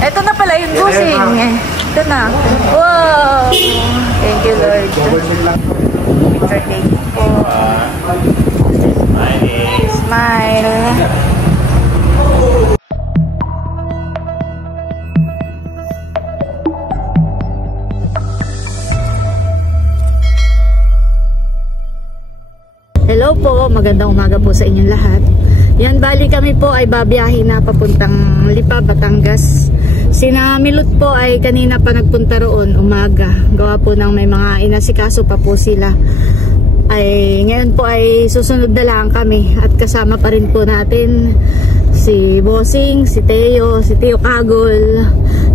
Ito na pala yung busing. Ito na. Wow! Thank you, Lord. Thank you po. Smile. Hello po, magandang umaga po sa inyong lahat. Yan, bali kami po ay babiyahin na papuntang Lipa, Batangas. Sina Milot po ay kanina pa nagpunta roon umaga. Gawa po ng may mga inasikaso pa po sila. Ay ngayon po ay susunod na lang kami at kasama pa rin po natin si Bossing, si Teo Kagol.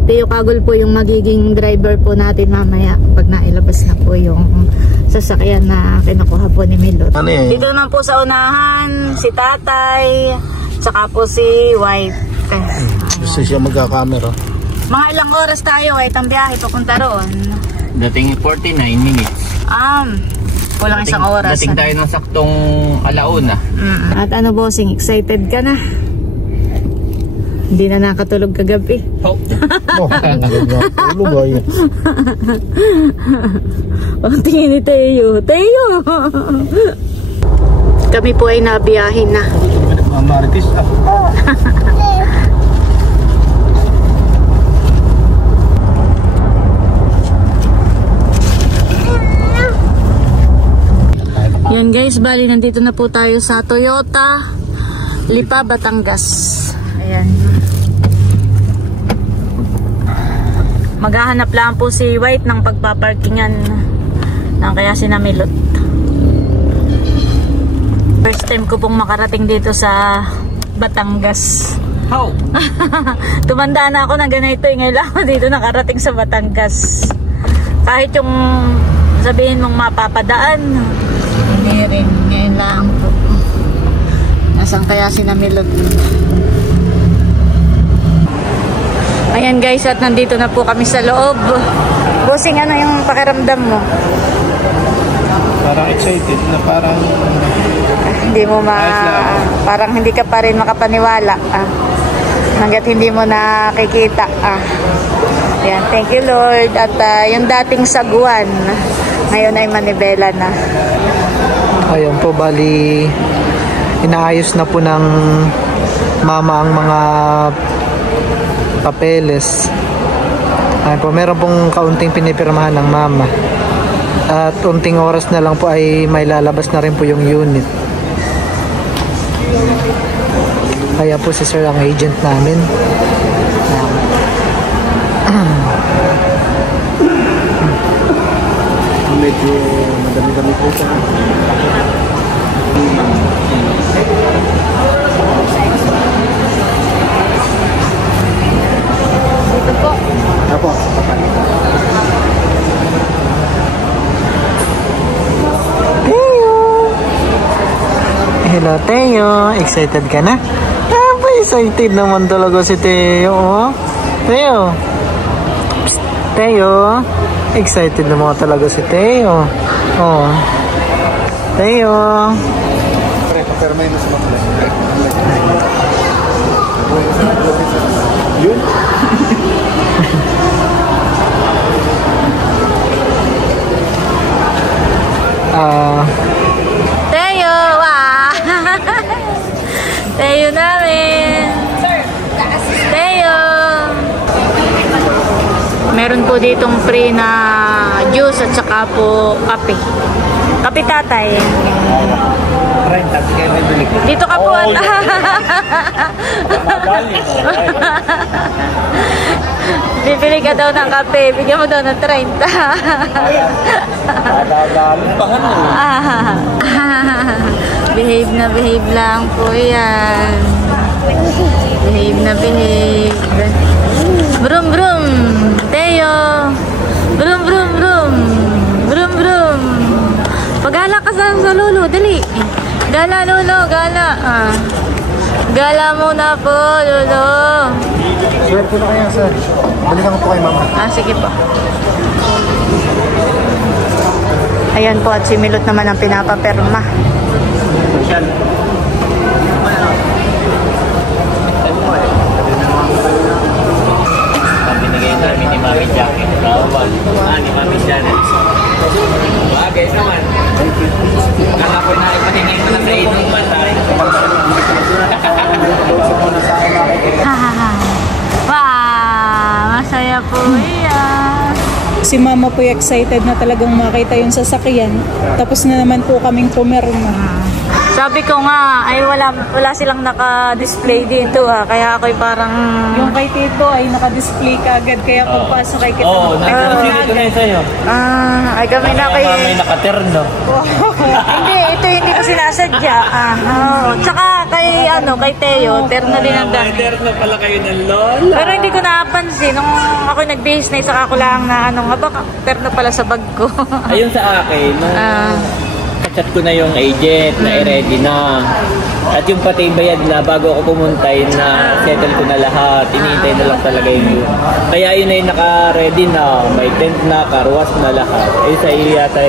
Teo Kagol po yung magiging driver po natin mamaya pag nailabas na po yung sasakyan na kinukuha po ni Milot. Ano yan? Dito naman po sa unahan si Tatay, tsaka po si White. Gusto siya magka-camera. Mga ilang oras tayo ay tambiyahe papunta roon? Dating 49 minutes. Kulang isang oras. Dating tayo ng saktong alauna. At ano, Bossing, excited ka na? Hindi na nakatulog kagabi. Oh. Tulog ay. Ang tingin ni Teo. Kami po ay nabiyahin na. Maritis. Yan guys, bali nandito na po tayo sa Toyota Lipa, Batangas. Ayan. Maghahanap lang po si White ng pagpaparkingan ng kaya sinamilot. First time ko pong makarating dito sa Batangas. How? Tumanda na ako na ganito ngayon lang ako dito nakarating sa Batangas. Kahit yung sabihin mong mapapadaan, hindi rin. Ngayon lang po. Nasaan kaya sinamilot? Ayan guys, at nandito na po kami sa loob. Bossing, ano yung pakiramdam mo? Parang excited na parang hindi mo parang hindi ka pa rin makapaniwala. Hanggat hindi mo nakikita. Ayan, thank you Lord. At yung dating Saguan, ngayon ay Manibela na. Ayan po, bali inaayos na po ng mama ang mga papeles. Ayan po, meron pong kaunting pinipirmahan ng mama. At unting oras na lang po ay may lalabas na rin po yung unit. Kaya po si sir ang agent namin. medyo madami-dami po siya. Dito po. Apo, Hello Teo, excited ka na? Excited naman talaga si Teo. Teo, psst, Teo, excited naman talaga si Teo. Oh, Teo. pero may nasa mga yun. Teo, Teo namin. Teo. Meron po ditong free na juice at saka po kape. Kape tatay. Dito ka po. Bibili ka daw ng kape. Bigyan mo daw ng 30. Behave na behave lang po yan. Behave na behave. Brum brum. Teo. Brum brum brum. Brum brum. Pagala ka sa lolo. Dali. Gala lolo. Gala. Gala muna po lolo. Sir, po na kaya sir. Balikan ko po kay mama. Sige po. Ayan po, at si Milot naman ang pinapaperma. Mami Jackie. Ni Mami Janet. Bagay naman. Kala ko na ipatingin mo na sa inuman. Wow, masaya po yan. Si mama po excited na talagang makita yung sasakyan. Tapos na naman po kaming pumirma. Sabi ko nga, ay wala silang naka-display dito kaya ako'y parang... Yung kay Tito ay naka-display kaagad kaya pagpasok kay Tito. Oo, nag-display ko na yun sa'yo. Ay kami na kay... May nakaterno. hindi ko sinasadya. Tsaka kay Teo, terno din ang dami. Terno pala kayo ng lola. Pero hindi ko napansin. Nung ako'y nag-business, saka ako lang na terno pala sa bag ko. Ayun sa akin, chat ko na yung agent na i-ready na. At yung pati bayad na bago ako pumunta na settle ko na lahat. Hinihintay na lang talaga yun. Kaya yun ay naka-ready na. May tent na, karwas na lahat. Sa iyo yata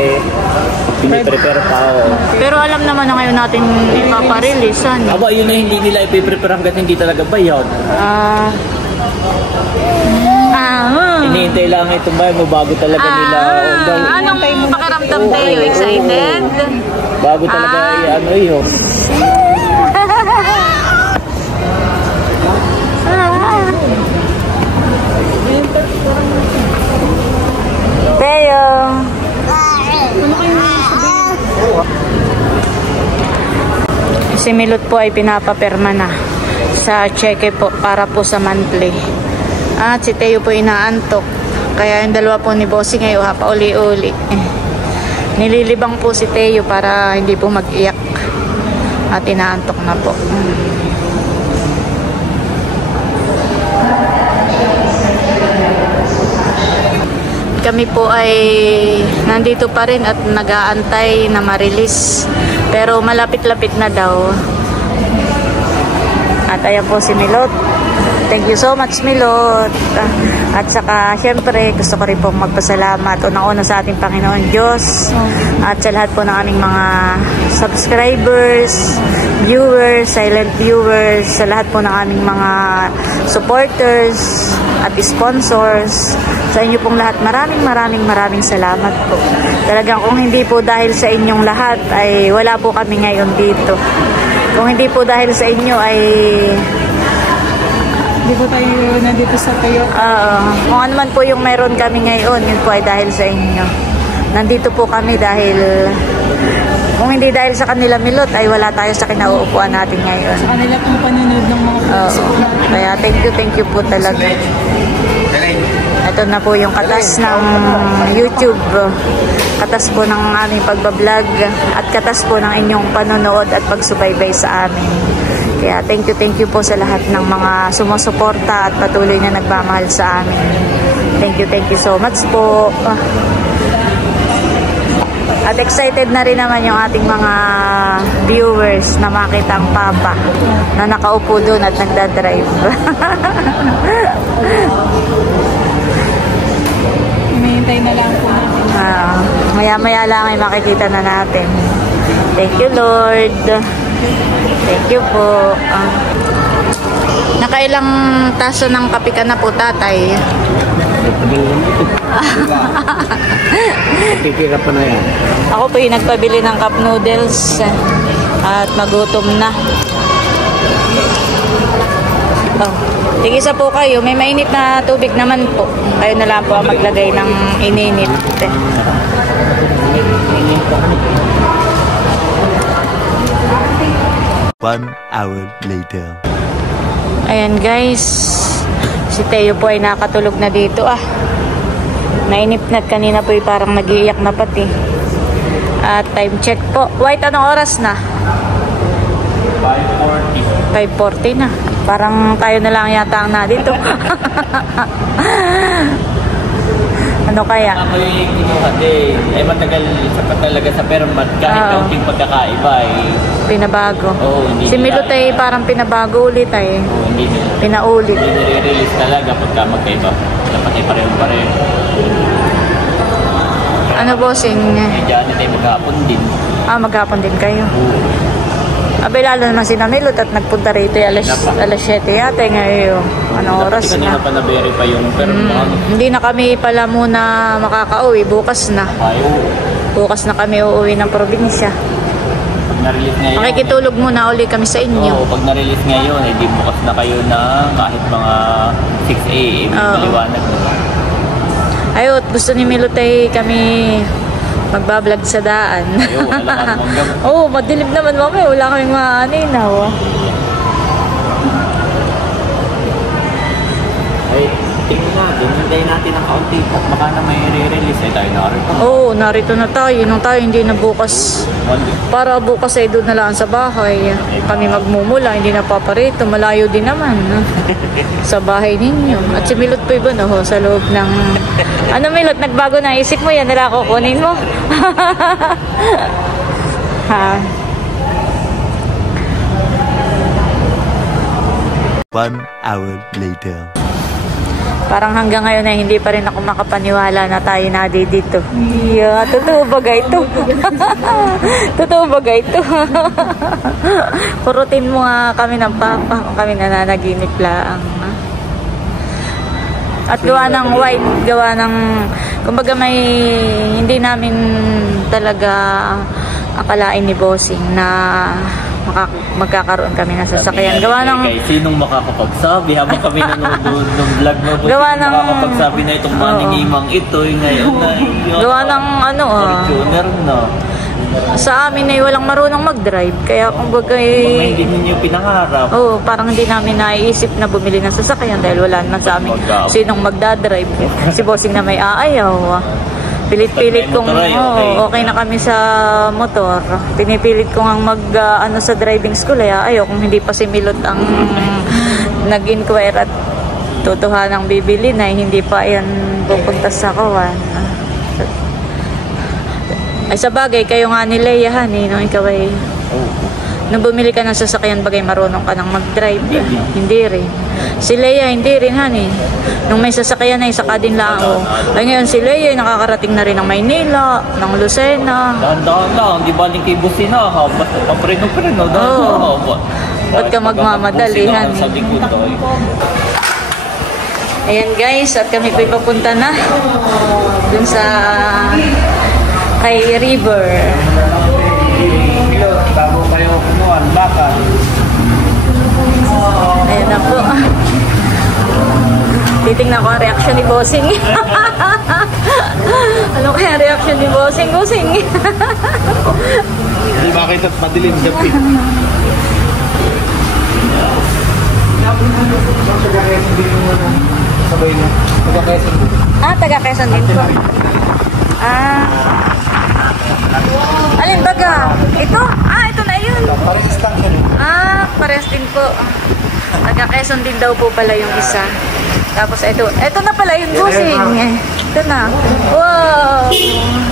piniprepare pa ako. Pero alam naman na ngayon natin ipaparelease. Aba, yun na hindi nila ipiprepare hanggat hindi talaga bayad. Hinihintay lang itong bayan mo bago talaga nila. Anong pakiramdam tayo? Excited? Bago talaga yun. Teo. Si Milot po ay pinapapirma na sa cheque po para po sa monthly. At si Teo po inaantok. Kaya yung dalawa po ni Bossing ngayon pauli-uli. Nililibang po si Teo para hindi po mag-iyak. At inaantok na po. Kami po ay nandito pa rin at nag-aantay na ma-release. Pero malapit-lapit na daw. At ayan po si Milot. Thank you so much, Milot. At saka, syempre, gusto ko rin pong magpasalamat unang-una sa ating Panginoon Diyos at sa lahat po ng aming mga subscribers, viewers, silent viewers, sa lahat po ng aming mga supporters at sponsors. Sa inyo pong lahat, maraming salamat po. Talagang kung hindi po dahil sa inyong lahat, ay wala po kami ngayon dito. Kung hindi po dahil sa inyo, ay Hindi po tayo nandito sa kayo. Kung ano man po yung meron kami ngayon, yun po ay dahil sa inyo. Nandito po kami dahil, kung hindi dahil sa kanila, Milot, ay wala tayo sa kinauupuan natin ngayon. Sa kanila pong panunod ng mga kaya thank you po talaga. Ito na po yung katas ng YouTube, katas po ng aming pagbablog, at katas po ng inyong panonood at pagsubaybay sa amin. Kaya thank you po sa lahat ng mga sumusuporta at patuloy na nagmamahal sa amin. Thank you so much po. At excited na rin naman yung ating mga viewers na makita ang Papa na nakaupo doon at nagdadrive. Hinihintay na lang po natin. Maya-maya lang ay makikita na natin. Thank you, Lord. Thank you po. Nakailang taso ng kape ka na po, tatay? Titira pa na yan. Ako po yung nagpabili ng cup noodles at magutom na. Tigisa po kayo. May mainit na tubig naman po. Kayo na lang po ang maglagay ng ininit. 1 hour later. Ayan guys, si Teo po ay nakatulog na dito Nainipnat kanina po parang nag-iiyak na pati. At time check po. White, anong oras na? 5:40 na. Parang tayo na lang yata ang na dito. Ano kaya? Ako yung kinuha din. Matagal talaga sa permat. Kahit kaunting pagkakaiba pinabago. Hindi si Milot ay parang pinabago ulit hindi pinaulit. Hindi nire-release talaga pagka magkaiba. Dapat ay pareho-pareho. Ano bossing? Diyan ay maghapon din. Maghapon din kayo. Abay, lalo naman si Namilot at nagpunta rito alas 7 yata ngayon. Anong oras kanina na? pa na-verify yung pero Hindi na kami pala muna makakauwi. Bukas na. Bukas na kami uuwi ng probinsya. Pag na-release ngayon. Makikitulog muna uli kami sa inyo. Oo, pag na-release ngayon, di bukas na kayo na kahit mga 6 a.m. Maliwanag na. Ayot, gusto ni Milot ay kami magbablog sa daan. Ayaw, wala ka namang gamit. Oo, madilim naman mamaya. Wala kaming maaninaw. Ay, tingnan natin. Hintayin natin ng kaunti. Baka na may re-release ay tayo narito. Oo, narito na tayo. Nung tayo hindi na bukas. Para bukas ay doon na lang sa bahay. Kami magmumula, hindi na paparito. Malayo din naman. Sa bahay ninyo. At si Milot po iba no, sa loob ng... Ano Milot, nagbago na isip mo yan? Nila kukunin mo? Ha? 1 hour later. Parang hanggang ngayon ay hindi pa rin ako makapaniwala na tayo na dito. Yeah, totoo ba ito? Totoo ba ito? Kurutin mo nga kami ng papa kung kami nananaginip lang. At gawa ng white, gawa ng, kumbaga may, hindi namin talaga akalain ni Bossing na magkakaroon kami ng sasakyan. Gawa ng... Sinong makakapagsabi habang kami nanonood ng vlog mo? Gawa ng... Makakapagsabi na itong maningimang ito, ngayon na. Gawa ng ano Fortuner na. Sa amin ay walang marunong mag-drive. Kaya kumbaga Hindi ninyo pinangarap. Oo, parang hindi namin naiisip na bumili ng sasakyan dahil wala naman sa amin sinong magdadrive. Si Bossing na may aayaw. Pilit-pilit kong okay na kami sa motor. Pinipilit ko ang ano sa driving school. Ayaw kung hindi pa si Milot ang nag-inquire at totohanang bibili na hindi pa yan pupunta sa kawan. Ay sa bagay, kayo nga ni Leia, honey, nung ikaw ay... Nung bumili ka ng sasakyan, bagay marunong ka nang mag-drive. Hindi rin. Si Leia, hindi rin, honey. Nung may sasakyan ay saka din lang ako. Ay ngayon si Leia ay nakakarating na rin ng Maynila, ng Lucena. Dahan-dahan lang, di ba kay Busina? Papreno-preno, dahan-dahan. Ba't ka magmamadali, honey? Sa likod to. Ayan guys, at kami po'y papunta na dun sa kay River. Bago kayo kumuhan, baka. Ayan na po. Titingnan ko ang reaction ni Bossing. Ano kaya ang reaction ni Bossing? Bossing. Hindi makita at madilim gabi. Sabay na. Taga-Quezon din. Taga-Quezon din po. Alin baga? Ito? Ito na yun. Parehas lang siya. Parehas din po. Taga-Quezon din daw po pala yung isa. Tapos ito na pala yung Bossing. Ito na. Wow!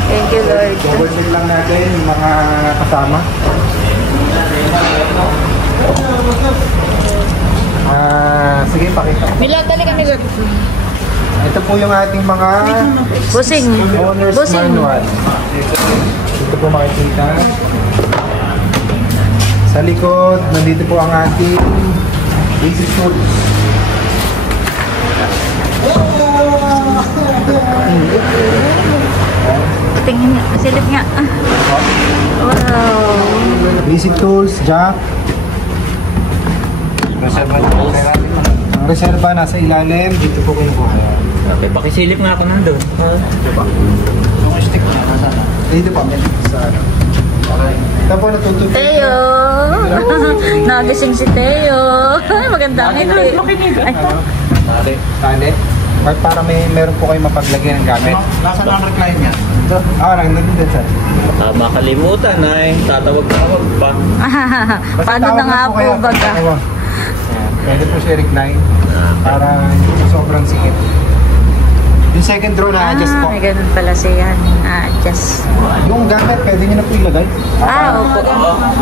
Thank you, Lord. Double check lang natin yung mga kasama. Sige, pakita. Milot, dali ka, Milot. Ito po yung ating mga Bossing. owner's Bossing. manual. Ito po makikita. Sa likod, nandito po ang ating basic tool. Tingin nga. Silip nga. Wow. Basic tools, jack. Reserva nasa ilalim. Dito po kinukuha. Okay, pakisilip nga ako nandun. Yung stick na nasa na. Dito po. Sa ano. Ito po natutupin. Teo! Nagising si Teo. Maganda ang ngiti. Ay, Tali. Para meron po kayo mapaglagyan ng gamit. Nasaan ang recline niya? Nandun din sir. Makalimutan ay tatawag-tawag pa. paano na nga po baga? Pwede po siya recline para hindi po sobrang sikip. Yung second row na adjust po. May ganun pala siya. Adjust. Yung gamit, pwede nyo na po ilagay. Opo.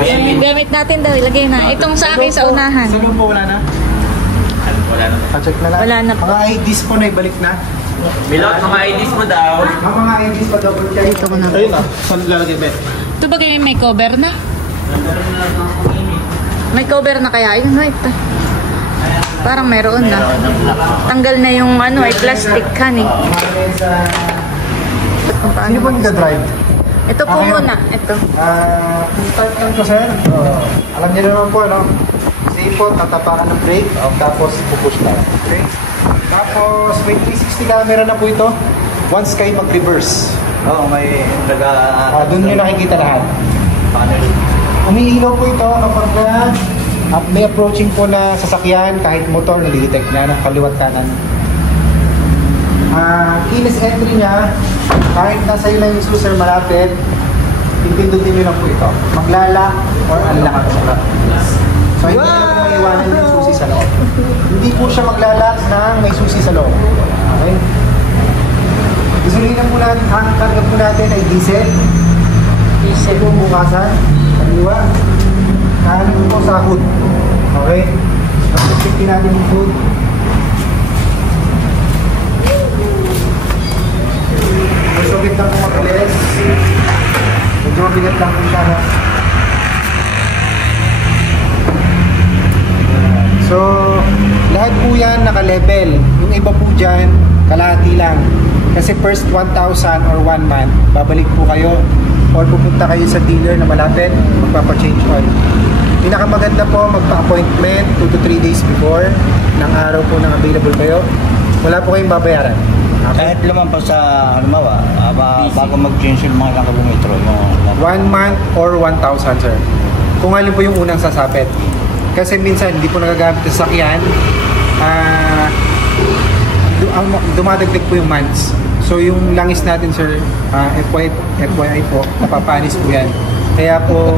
Yung gamit natin daw, ilagay na. Itong sa akin sa unahan. Sa loob po wala na? Wala na. Pa-check na lang. Wala na po. Mga IDs po na ibalik na. Milot, mga IDs mo daw. Mga IDs pa double check. Ito ko na. Ayun na. Saan lalagay ba? Ito ba kayo may cover na? May cover na kaya? Ayun, wait. Parang meron na. Tanggal na yung ano, ay plastic kan eh. Sino po nagda-drive? Ito po muna. Ito. Start lang ko, sir. Alam niyo naman po, ano? Safe po, tatapakan ng brake, tapos pupush lang. Okay? Tapos, may 360 camera na po ito. Once kayo mag-reverse. Oo, may Doon nyo nakikita lahat. Umiilaw po ito kapag may approaching po na sasakyan, kahit motor, nalidetect na ng kaliwat kanan. Keyless entry niya, kahit nasa iyo lang yung suser malapit, pipindutin nyo lang po ito. Maglalak or unlock. So, hindi na po maiwanan yung susi sa loob. Hindi po siya maglalak ng may susi sa loob. Okay? Gasolina po natin, ang karga po natin ay diesel. Diesel po bukasan, kaliwa. Kanin po sa hood. Okay? Pagkikin natin yung hood. Masugit lang po mag-less. Medyo mabigat lang po siya. So, lahat po yan naka-level. Yung iba po dyan, kalahati lang. Kasi first 1,000 or 1 month, babalik po kayo or pupunta kayo sa dealer na malapit, magpapa-change oil. Pinakamaganda po, magpa-appointment 2 to 3 days before ng araw po nang available kayo. Wala po kayong babayaran. Kahit naman pa sa, halimbawa, bago mag-change yung mga ilang kilometro. 1 month or 1,000, sir. Kung alin po yung unang sasapit. Kasi minsan, hindi po nagagamit sa sakyan. Dumadagdag po yung months. So yung langis natin, sir, FYI po, napapanis po yan. Kaya po,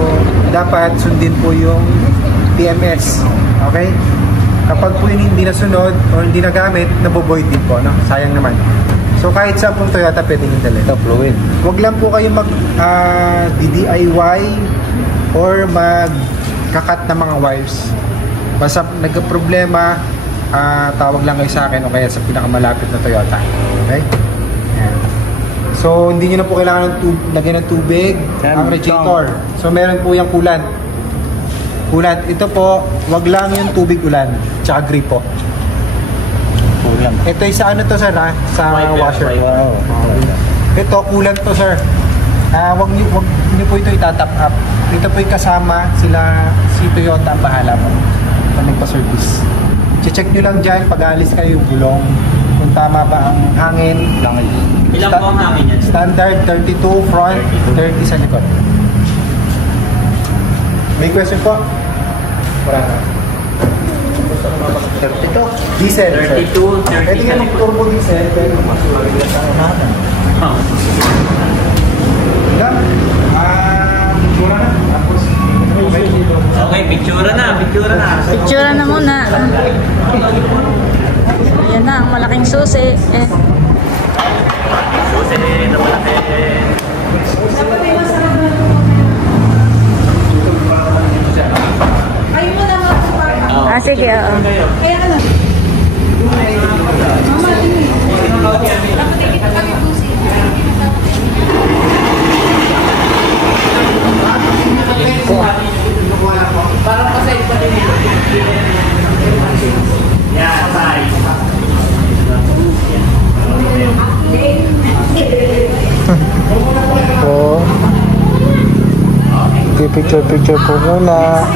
dapat sundin po yung PMS. Okay? Kapag po yun hindi nasunod o hindi nagamit, naboboid din po. No? Sayang naman. So kahit sa pong Toyota, pwede nyo dalhin. Ito, fluid. Huwag lang po kayo mag-DIY or mag-kakat ng mga wires. Basta nagka-problema, tawag lang kayo sa akin o kaya sa pinakamalapit na Toyota. Okay? Ayan. So, hindi nyo na po kailangan lagyan ng tubig ang radiator. So, meron po yung coolant. Ito po, wag lang yung tubig ulan, tsaka gripo. Ito yung sa ano to, sir, ha? Sa washer. Ito, coolant to, sir. Wag nyo po ito itatap up. Ito po yung kasama si Toyota ang bahala po na nagpa-service. Check nyo lang dyan pag alis kayo yung gulong kung tama ba ang hangin. Ilang po ang hangin yan? Standard 32 front, 30 sa likod. May question po? Wala na. 32? Diesel. 32, 30 Pwede nga mag-turbo diesel, pero masulit sa unahan. Ilan? Pictura na. Tapos, okay, pictura na. Picture na muna. Yan na, ang malaking susi. Susi na malaki. Sige, oo. Parang pasay pa din ito. Yan, pasay. So, picture po muna.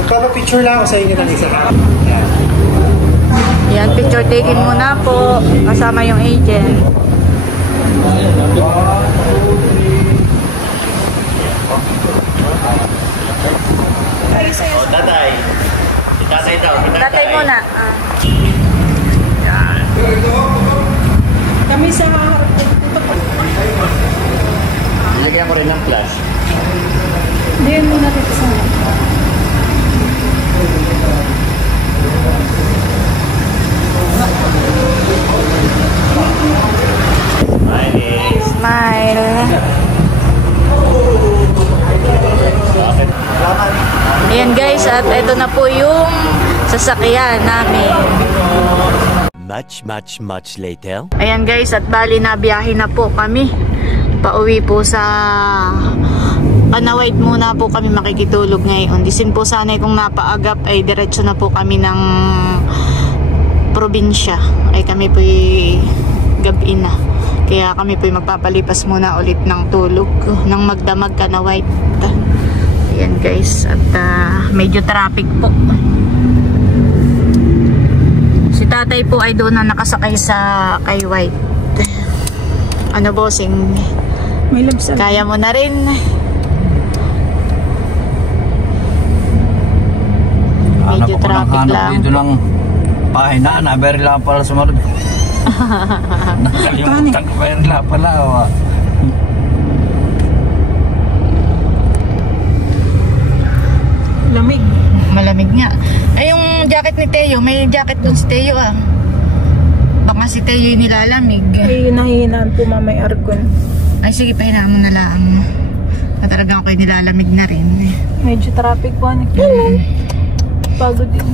Magpapapicture lang ako sa inyo ng isa. Yan, picture taking muna po. Kasama yung agent. Tatay. Si tatay daw. Tatay muna. Kami sa Ilagyan ko rin ng flash. Hindi mo natin kasama. Smile. Ayan guys, at ito na po yung sasakyan namin. Much later. Ayan guys, at bali na biyahe na po kami. Pauwi po sa Panawait muna po kami makikitulog ngayon. Disin po sanay kung napaagap ay diretso na po kami ng probinsya. Ay kami po gabi na. Kaya kami po magpapalipas muna ulit ng tulog ng Magdamag Kanawait. Ayan guys, at medyo traffic po. Si tatay po ay doon na nakasakay sa kay White. Ano bossing? May labsan. Kaya mo na rin. Medyo traffic lang. Dito lang pahinaan, naberi lang pala sumunod. Nakalimutan ko bayar lang pala. Lamig. Malamig nga. Ay, yung jacket ni Teo, may jacket dun si Teo ah. Baka si Teo yung nilalamig. Ay, nahihinaan po mamay aircon. Ay, sige, pahinaan mo na lang. Mataragang ko yung nilalamig na rin. Medyo traffic po. Pagod din.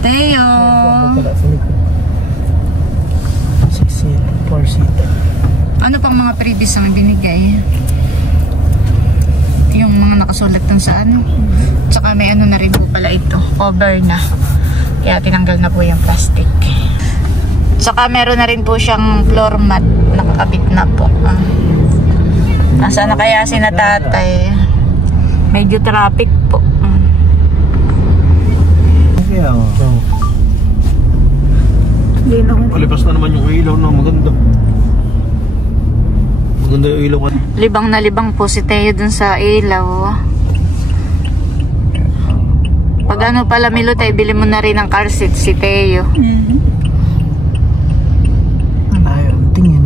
Teo! 4-seater. Ano pang mga previous ang binigay? Yung mga nakasulat dun sa ano. Tsaka may ano na rin po pala ito. Cover na. Kaya tinanggal na po yung plastic. Tsaka meron na rin po siyang floor mat. Nakakabit na po. Nasaan na kaya si na tatay? Medyo traffic po. Palipas na naman yung ilaw na maganda. Maganda yung ilaw. Libang na libang po si Teo dun sa ilaw. Pag ano pala Milo tayo, bili mo na rin ng car seat si Teo. Ayaw, tingin.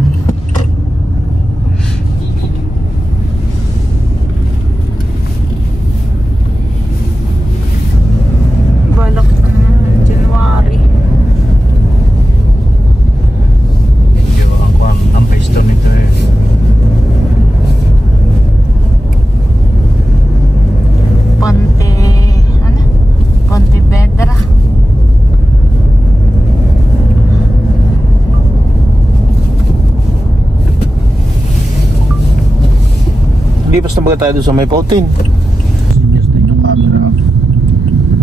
Balak January. Medyo ang pwesto nito eh. Pontevedra. Lipas na baga tayo doon sa may pautin. Sinyas din yung camera.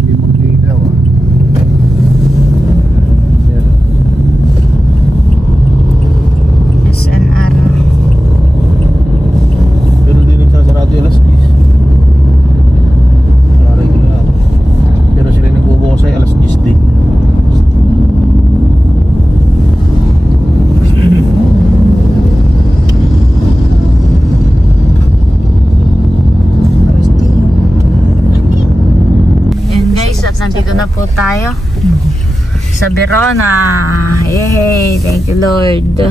Hindi mag-ilaw SNR. Pero din nagsasarado yung alas 10. Pero sila nagbubukas ay alas 10 din. Yan guys, at nandito na po tayo sa Verona. Yay! Thank you Lord.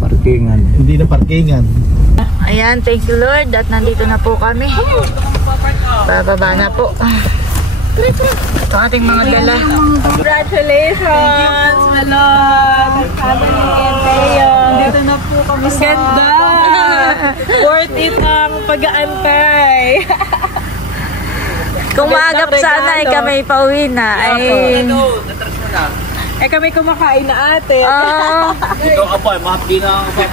Parkingan. Hindi na parkingan. Ayan, thank you Lord. At nandito na po kami. Bababa na po. Ito ating mga dala. Congratulations, my Lord! Family and Teo. Dito na po kami sa... Ganda! Worth it ang pag-aantay. Kung maagap sana ay kami pauwi na. Ay... Eh kami kumakain na ate. Ito ka pa, mahapdi na ako.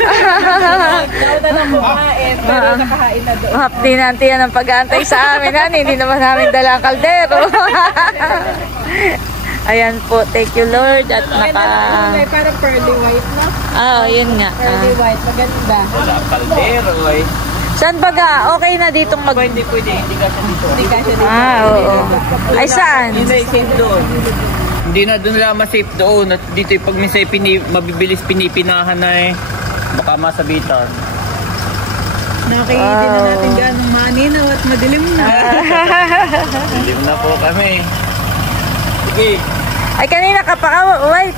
Daw na lang kumain, pero nakahain na doon. Mahapdi na yan ang pag-aantay sa amin. Hindi naman namin dala ang kaldero. Ayan po, thank you Lord. At Parang pearly white na. yun nga. Pearly white, maganda. Wala kaldero eh. Saan baga? Okay na ditong mag... Hindi pwede, hindi ka siya dito. Hindi ka siya dito. Oo. Ay saan? Hindi safe doon. Hindi na doon lang ma-safe doon. At dito pag minsan mabibilis pinipinahan na eh. Baka masabitan. Nakikita na natin gano'ng maninaw at madilim na. Dilim na po kami. Sige. Ay kanina ka pa wait.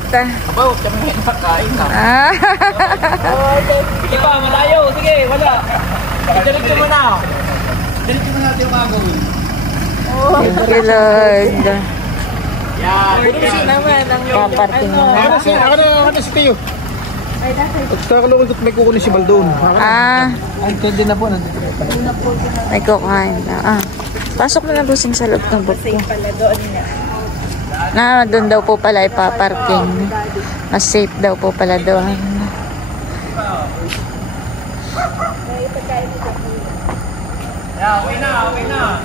Abaw, kami ngayon pagkain na. Sige pa, malayo. Sige, wala. Diretso mo na. Diretso mo natin yung gagawin. Thank you Lord. Yan. Naman ang Paparting na. Ako na si Teo. At kakalawin ko may kukunin si Baldoon. Ah, Ay, pwede na po. Nandito po pala. may kukain na. Pasok mo na busing sa loob ng book ko. Doon daw po pala ipaparking. Mas safe daw po pala doon. Okay na.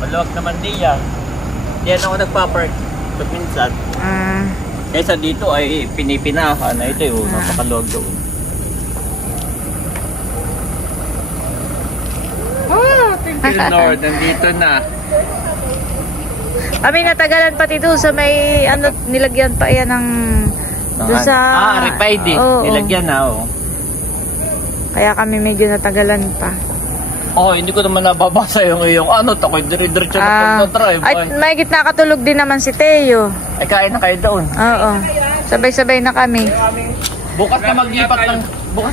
Maluwag naman diyan. Diyan ako nagpa-park pag minsan. Kaysa dito ay pinipinahan na ito yung napakaluwag doon. Lord, nandito na. Kami natagalan pati doon sa may nilagyan pa yan ng doon sa RFID. Nilagyan na Kaya kami medyo natagalan pa. Hindi ko naman nababasa yung takoy dire-diretso na drive. Ay, may gitna katulog din naman si Teo. Ay, kain na kayo doon. Oo. Sabay-sabay na kami. Bukas na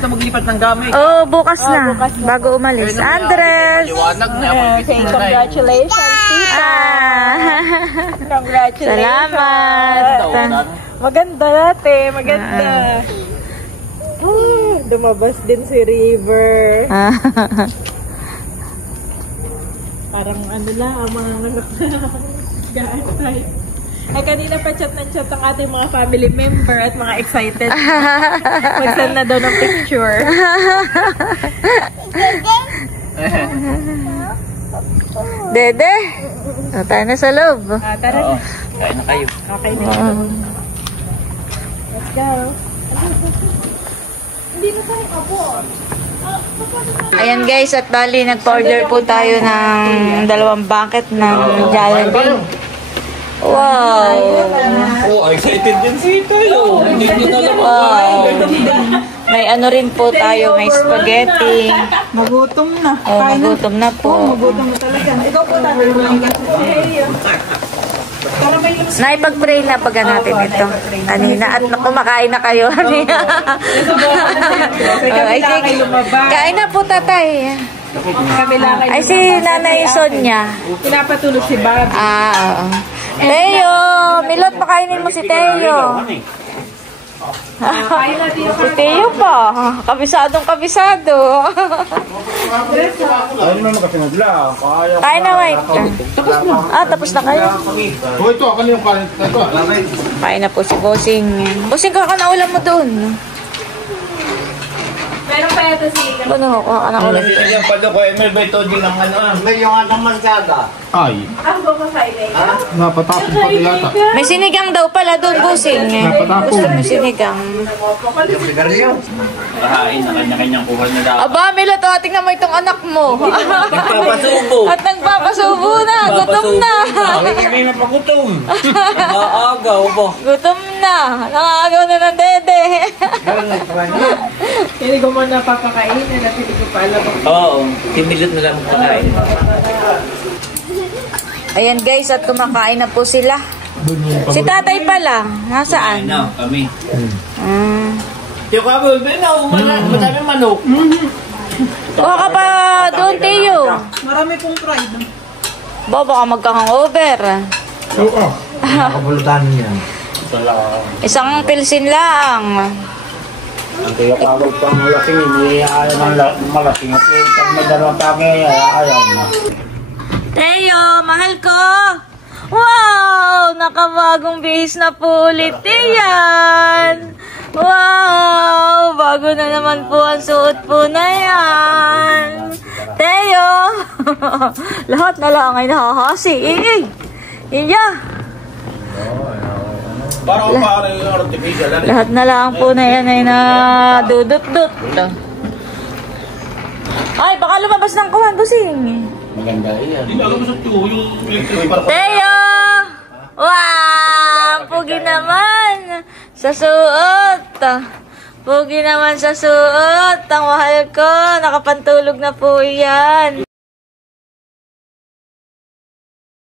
maglipat ng gamit. Bukas na. Bago umalis. Andres! Liwanag na ako. Congratulations, tita. Congratulations. Salamat. Maganda ate, maganda. Dumabas din si River. Parang mga anak gaantay. Ay, kanina pa chat ang ating mga family member at mga excited. Mag-send na daw ng picture. Dede, tayo na sa loob. Tara. Kain na kayo. Okay na. Let's go. Hindi na tayo abot. Ayan guys, at bali nagpa-order po tayo ng 2 bucket ng Jollibee. Wow! Excited din si Tayo. Wow! May rin po tayo, may spaghetti. Magutom na. Magutom na po. Magutom na talaga. Ikaw po tayo. Naipag-pray na pag natin ito kanina at kumakain na kayo. Kain na po tatay. Ay si Nanay Sonia. Pinapatulog si Bobby. Oo. Teo, Milot, pakainin mo si Teo. Si Teo pa. Kabisado. Kain na, Mike. Tapos na kayo. Ito, ako yung kain. Kain na po si Bossing. Bossing, kakanaulan mo doon. Meron pa yata si Ano ko, anak ulam. Yung pala ko, Emil, ba ito din ang May yung atang masyada. Ay. Ako ba Friday? Napatapon pa yata. May sinigang daw pala doon, Bossing. Gusto mo sinigang. Yung sigarilyo. Kahain na kanya-kanyang kuha na daw. Aba, Milot, tingnan mo itong anak mo. Nagpapasubo. At nagpapasubo na. Gutom na. Hindi na pagutom. Nakaagaw ba? Gutom na. Nakagaw na ng dede. Hindi ko mo napapakainin at hindi ko pa alam. Oo, timilot na lang pagkain. Ayan guys, at kumakain na po sila. Si tatay pala. Nasaan? Na, kami. Yung kabul, madami manok. Kuha ka pa doon, Teo. Marami pong fried. Baka magka-hangover. Oo. Nakabulutan niya. Isang pilsin lang. Ang kaya kagod pang malaking, hindi ayaw ng malaking. Pag may dalawang tangi, ayaw na. Teo, mahal ko. Wow! Nakabagong bihis na po ulit yan. Wow! Bago na naman po ang suot po na yan. Teo! Lahat na lang ay nakakasi. Iya! Lahat na lang po na yan ay nadudut-dut. Ay, baka lumabas ng kuhan, Busing. Maganda yan. Teo! Wow! Pugi naman sa suot. Pugi naman sa suot. Ang mahal ko. Nakapantulog na po yan.